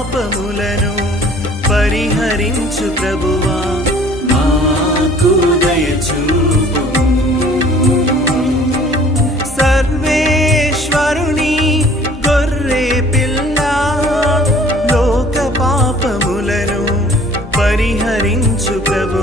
పాపములను పరిహరించు ప్రభువా. మాకు దయచూపు సర్వేశ్వరుని గొర్రె పిల్ల లోక పాపములను పరిహరించు ప్రభు.